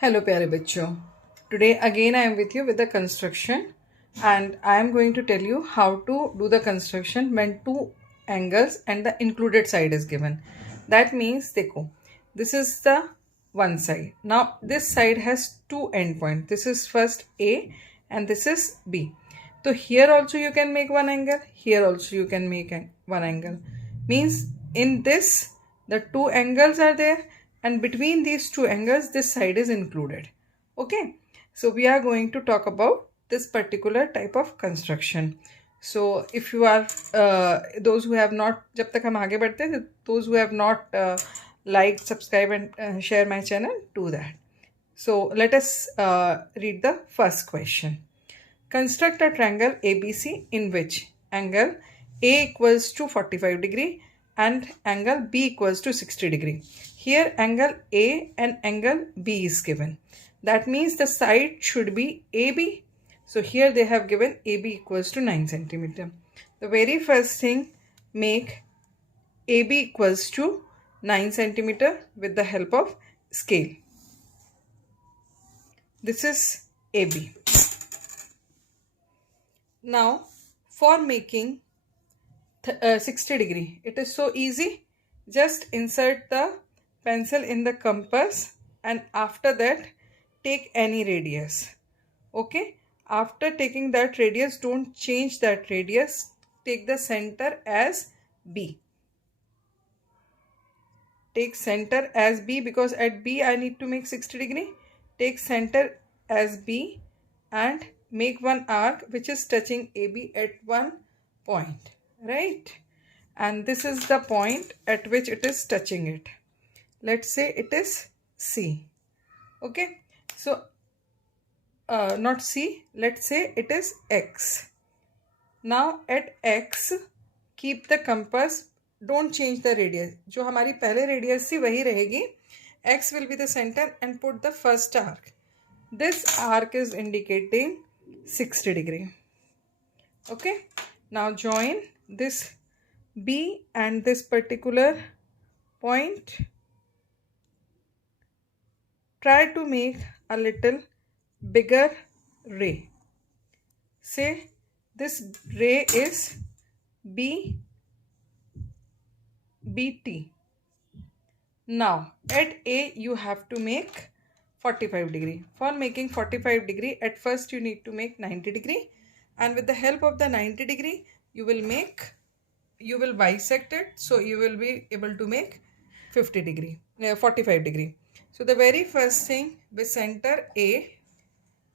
Hello प्यारे बच्चों. Today again I am with you with the construction and I am going to tell you how to do the construction when two angles and the included side is given. That means देखो, this is the one side. Now this side has two endpoints. This is first A and this is B. So here also you can make one angle, here also you can make one angle. Means in this the two angles are there and between these two angles this side is included. Okay, so we are going to talk about this particular type of construction. So if you are those who have not, जब तक हम आगे बढ़ते हैं, those who have not liked, subscribe and share my channel, do that. So let us read the first question. Construct a triangle ABC in which angle A equals to 45 degree and angle B equals to 60 degree. Here angle A and angle B is given. That means the side should be AB. So here they have given AB equals to 9 centimeter. The very first thing, make AB equals to 9 centimeter with the help of scale. This is AB. Now for making 60 degree, it is so easy. Just insert the pencil in the compass and after that take any radius. Okay, after taking that radius, don't change that radius, take the center as B. Take center as B because at B I need to make 60 degree. Take center as B and make one arc which is touching AB at one point, right? And this is the point at which it is touching it. Let's say it is C. Okay, so not C, let's say it is X. Now at X, keep the compass, don't change the radius. जो हमारी पहले radius थी वही रहेगी. X will be the center and put the first arc. This arc is indicating 60 degree. Okay, now join this B and this particular point. Try to make a little bigger ray. Say this ray is BT. Now at A you have to make 45 degree. For making 45 degree, at first you need to make 90 degree and with the help of the 90 degree you will bisect it, so you will be able to make 45 degree. So the very first thing, with center A,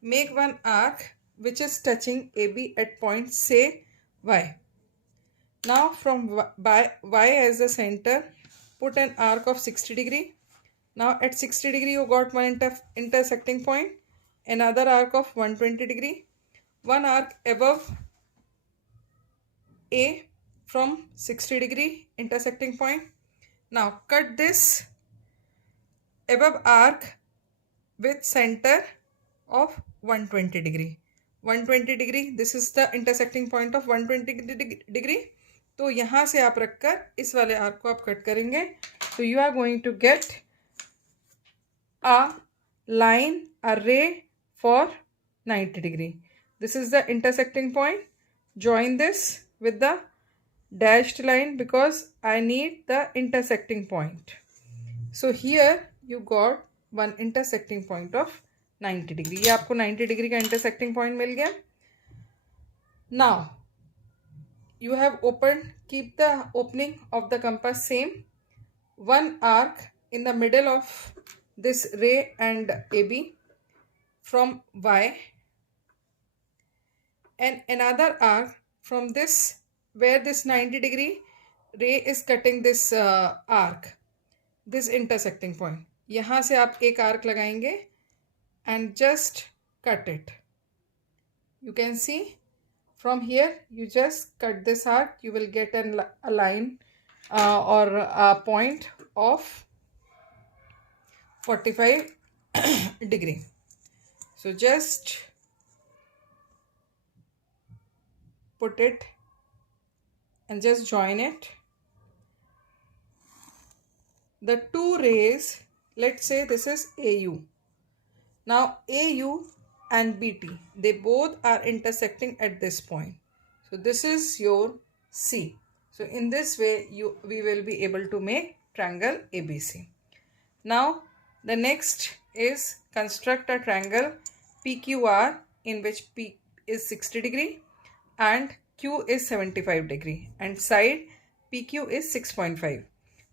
make one arc which is touching AB at point say Y. Now from Y as the center, put an arc of 60 degree. Now at 60 degree you got one intersecting point, another arc of 120 degree, one arc above A from 60 degree intersecting point. Now cut this above arc with center of 120 degree. 120 degree, this is the intersecting point of 120 degree. तो यहाँ से आप रखकर इस वाले arc को आप cut करेंगे. So you are going to get a line, a ray for 90 degree. This is the intersecting point. Join this with the dashed line because I need the intersecting point. So here you got one intersecting point of 90 degree. ये आपको 90 degree का intersecting point मिल गया. Now you have opened, keep the opening of the compass same. One arc in the middle of this ray and AB from Y and another arc from this where this 90 degree ray is cutting this arc, this intersecting point. यहाँ से आप एक arc लगाएंगे and just cut it. You can see from here you just cut this arc, you will get a line or a point of 45 degree. So just put it and just join it. The two rays, let's say this is AU. Now AU and BT, they both are intersecting at this point. So this is your C. So in this way we will be able to make triangle ABC. Now the next is construct a triangle PQR in which P is 60 degree and Q is 75 degree and side PQ is 6.5.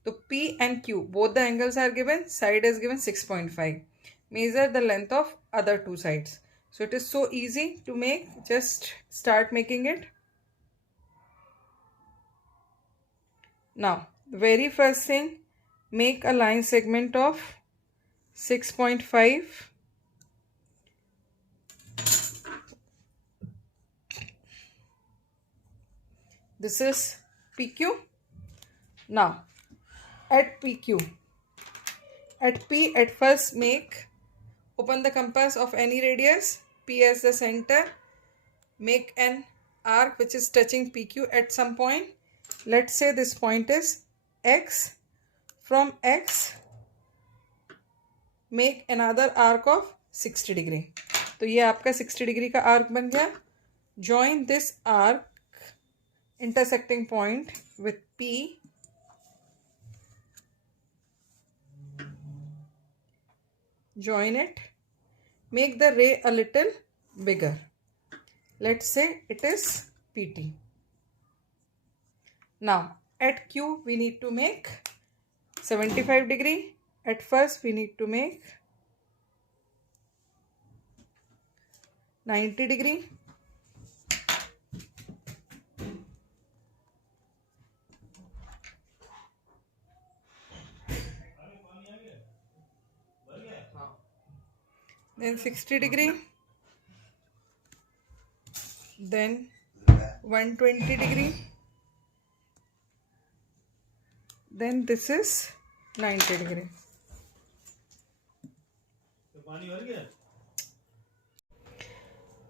So P and Q, both the angles are given, side is given 6.5. Measure the length of other two sides. So it is so easy to make, just start making it. Now, the very first thing, make a line segment of 6.5. This is PQ. Now, at PQ, at P, at first open the compass of any radius, P as the center, make an arc which is touching PQ at some point. Let's say this point is X. From X, make another arc of 60 degree. तो ये आपका 60 degree का arc बन गया. Join this arc intersecting point with P. Join it. Make the ray a little bigger. Let's say it is PT. Now at Q we need to make 75 degree. At first we need to make 90 degree. Then 60 degree. Then 120 degree. Then this is 90 degree.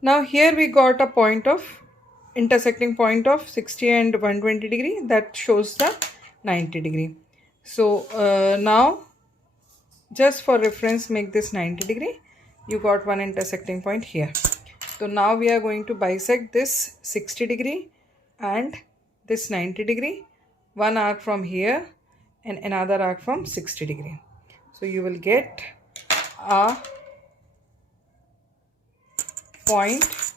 Now here we got a point of intersecting point of 60 and 120 degree that shows the 90 degree. So now just for reference make this 90 degree. You got one intersecting point here. So now we are going to bisect this 60 degree and this 90 degree. One arc from here and another arc from 60 degree. So you will get a point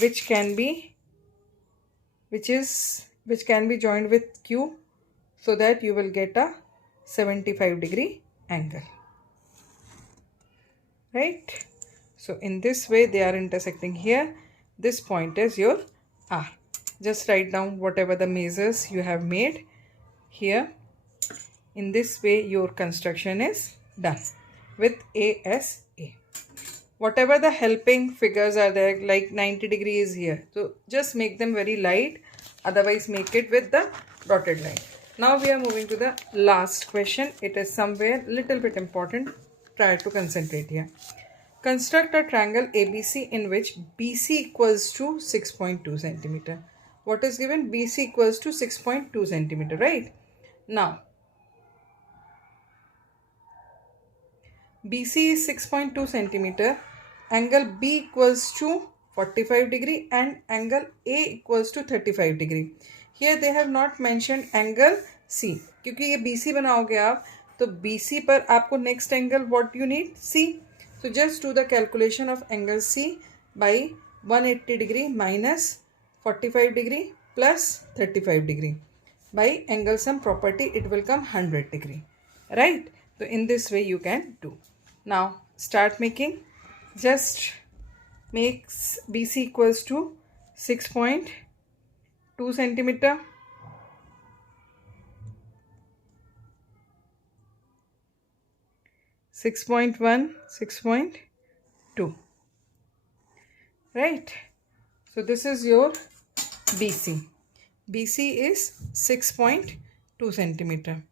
which can be joined with Q, so that you will get a 75 degree angle. Right? So in this way they are intersecting here. This point is your R. Just write down whatever the measures you have made here. In this way your construction is done with ASA. Whatever the helping figures are there, like 90 degrees here, so just make them very light, otherwise make it with the dotted line. Now we are moving to the last question. It is somewhere little bit important. Try to concentrate here. Construct a triangle ABC in which BC equals to 6.2 centimeter. What is given? BC equals to 6.2 centimeter, right? Now, BC is 6.2 centimeter. Angle B equals to 45 degree and angle A equals to 35 degree. Here they have not mentioned angle C. क्योंकि ये BC बनाओगे आप, तो BC पर आपको next angle what you need? C. So just do the calculation of angle C by 180 degree minus 45 degree plus 35 degree. By angle sum property it will come 100 degree. Right? So in this way you can do. Now start making. Just makes BC equals to 6.2 centimeter. Six point 6.2. Right? So this is your BC. BC is 6.2 centimeter.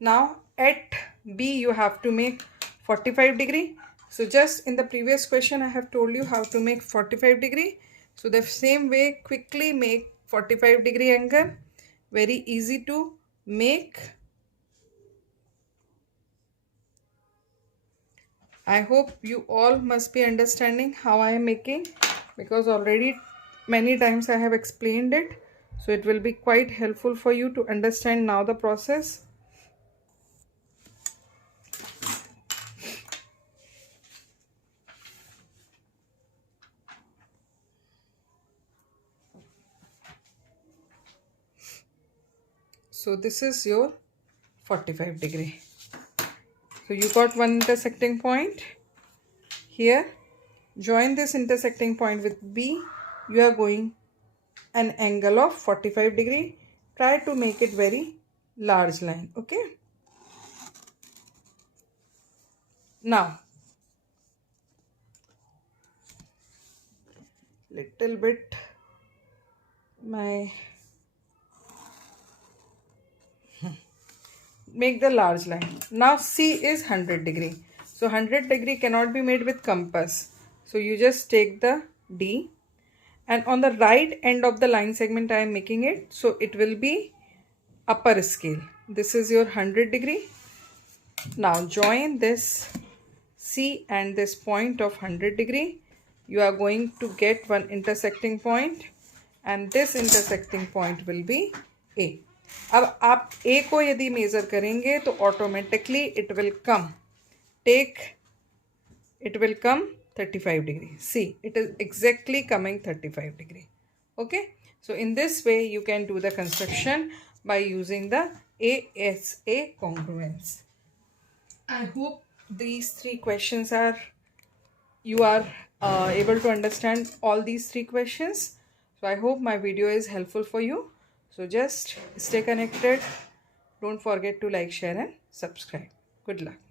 Now at B you have to make 45 degree. So just in the previous question I have told you how to make 45 degree. So the same way quickly make 45 degree angle. Very easy to make. I hope you all must be understanding how I am making, because already many times I have explained it. So it will be quite helpful for you to understand now the process. So this is your 45 degree. So you got one intersecting point here. Join this intersecting point with B. You are going an angle of 45 degree. Try to make it very large line. Okay. Now, little bit my make the large line. Now C is 100 degree. So 100 degree cannot be made with compass. So you just take the D, and on the right end of the line segment I am making it. So it will be upper scale. This is your 100 degree. Now join this C and this point of 100 degree. You are going to get one intersecting point, and this intersecting point will be A. अब आप A को यदि major करेंगे तो automatically it will come 35 degree. See, it is exactly coming 35 degree. Okay, so in this way you can do the construction by using the ASA congruence. I hope these three questions you are able to understand all these three questions. So I hope my video is helpful for you. So just stay connected. Don't forget to like, share and subscribe. Good luck.